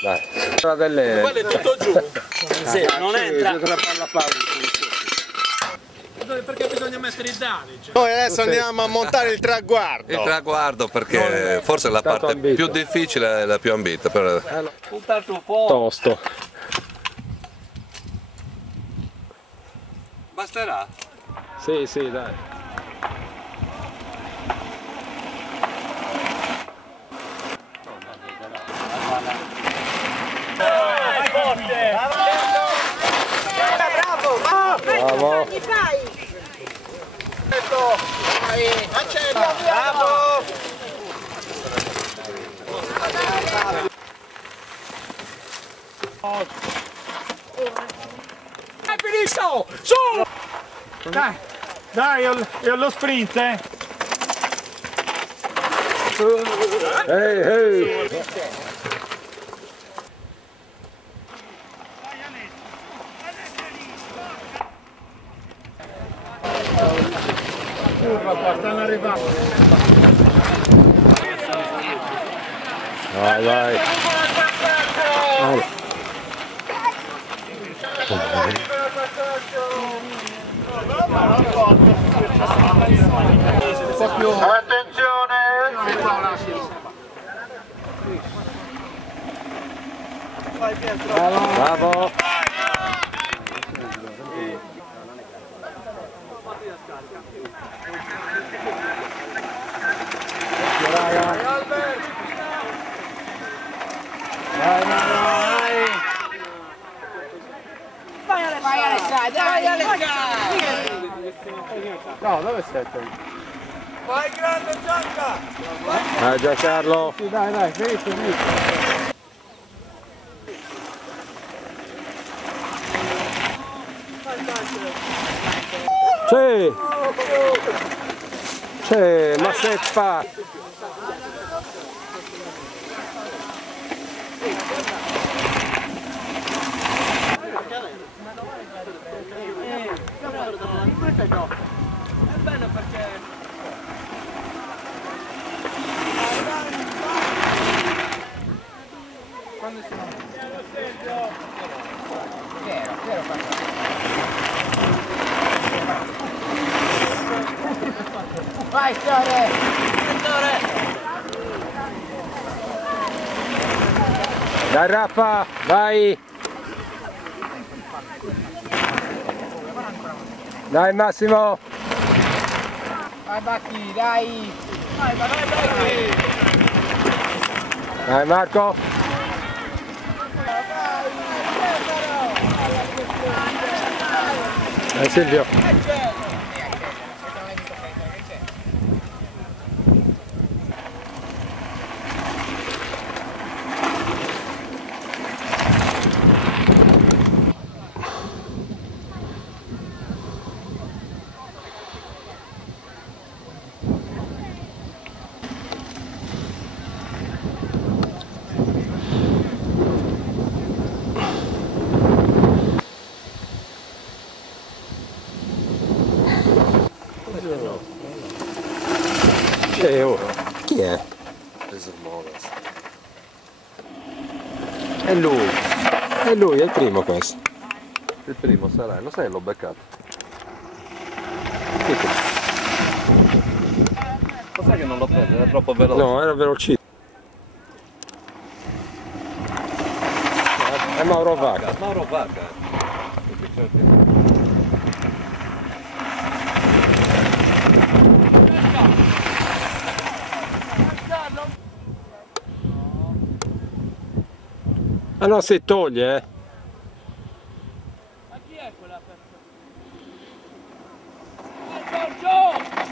Dai. Quello è tutto giù. Sì, non entra. Perché bisogna mettere i dadi? Cioè. Noi adesso andiamo a montare il traguardo. Il traguardo perché forse la parte più difficile è la più ambita. Butta su fuoco. Tosto. Basterà? Sì, sì, dai. Bravo! Bravo! Finito! Su! Dai, io lo sprint, Ehi, ehi! Stanno arrivando. Vai, vai! Attenzione! Bravo! Vai Alessandro, No, dove sei? Vai grande Gianca! Dai Giancarlo! Sì, dai, finisci. Sì! Sì, ma se fa! È bello perché... Quando si vai Fiore! Dai Raffa, vai! Dai Massimo! Vai Bacchi, dai! Dai Marco! Dai Silvio! Chi è? È lui. È lui, è il primo questo. Il primo sarà, lo sai, l'ho beccato. Lo sai che non l'ho preso, era troppo veloce. No, era velocissimo. È Mauro Vacca. Mauro Vacca. Ah no, si toglie, Ma chi è quella persona? Giorgio!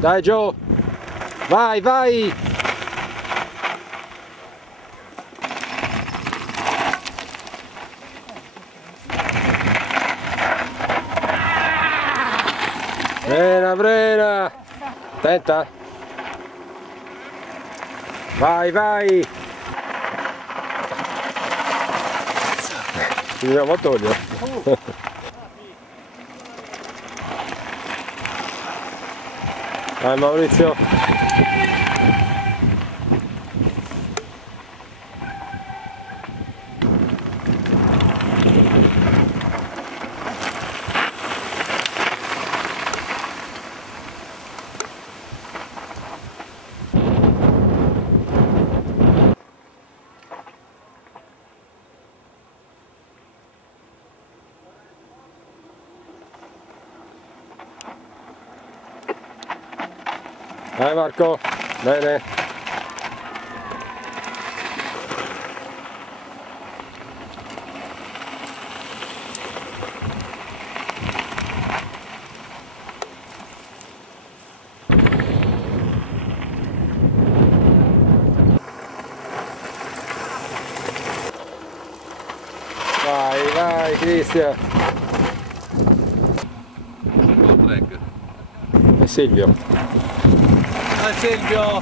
Dai Gio! Vai, vai! Frena, frena! Attenta! Vai, vai! Ci dobbiamo togliere. Vai Maurizio! Vai Marco, bene. Vai, vai Cristian. E Silvio. Silvio!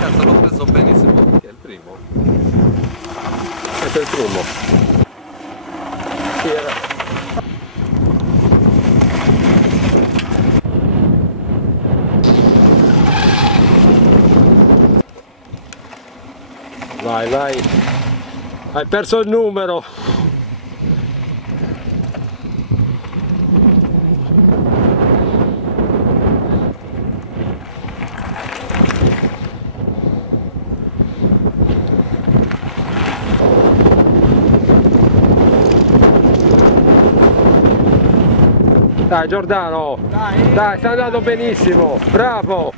Cazzo, l'ho preso benissimo, che è il primo. Questo è il primo. Sì, era. Vai, vai. Hai perso il numero. Dai Giordano, dai, sta andando benissimo, bravo!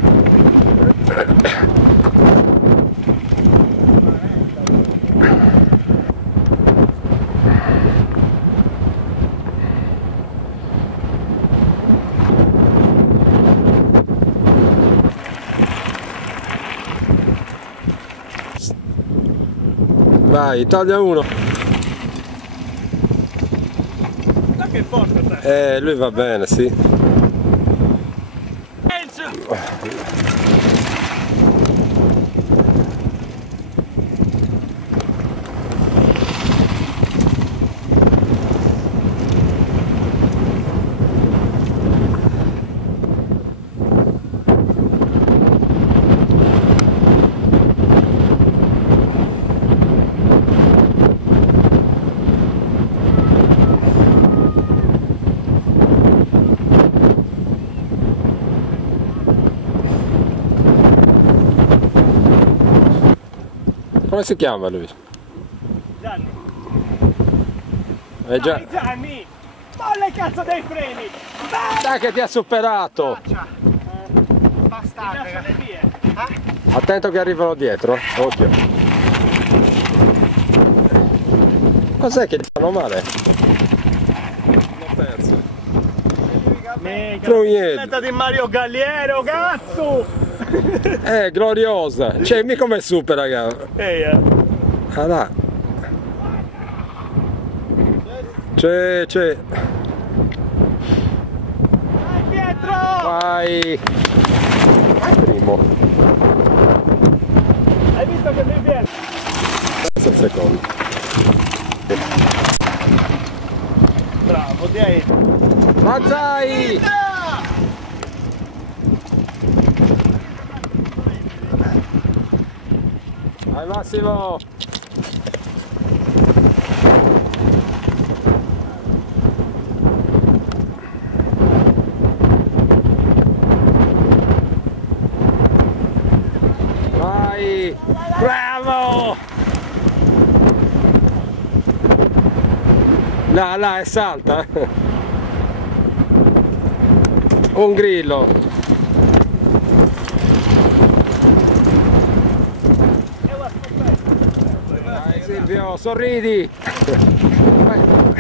Vai, taglia uno! Che forte te! Lui va bene, sì. Come si chiama lui? Gianni! È già... Dai Gianni! Molla il cazzo dei freni! Dai che ti ha superato! Bastardo! Le vie! Attento che arrivano dietro, occhio! Cos'è che ti fanno male? L'ho perso. Mega! Di Mario Galliero, cazzo! Gloriosa! Cioè, mica come super, raga! Ah là! C'è! Dai Pietro! Vai! Vai primo! Hai visto che mi viene? Questo è il secondo! Bravo, dai! Mazzai! Vai Massimo! Vai! Bravo! Là, là, è salta! Un grillo! Silvio, sorridi! Vai.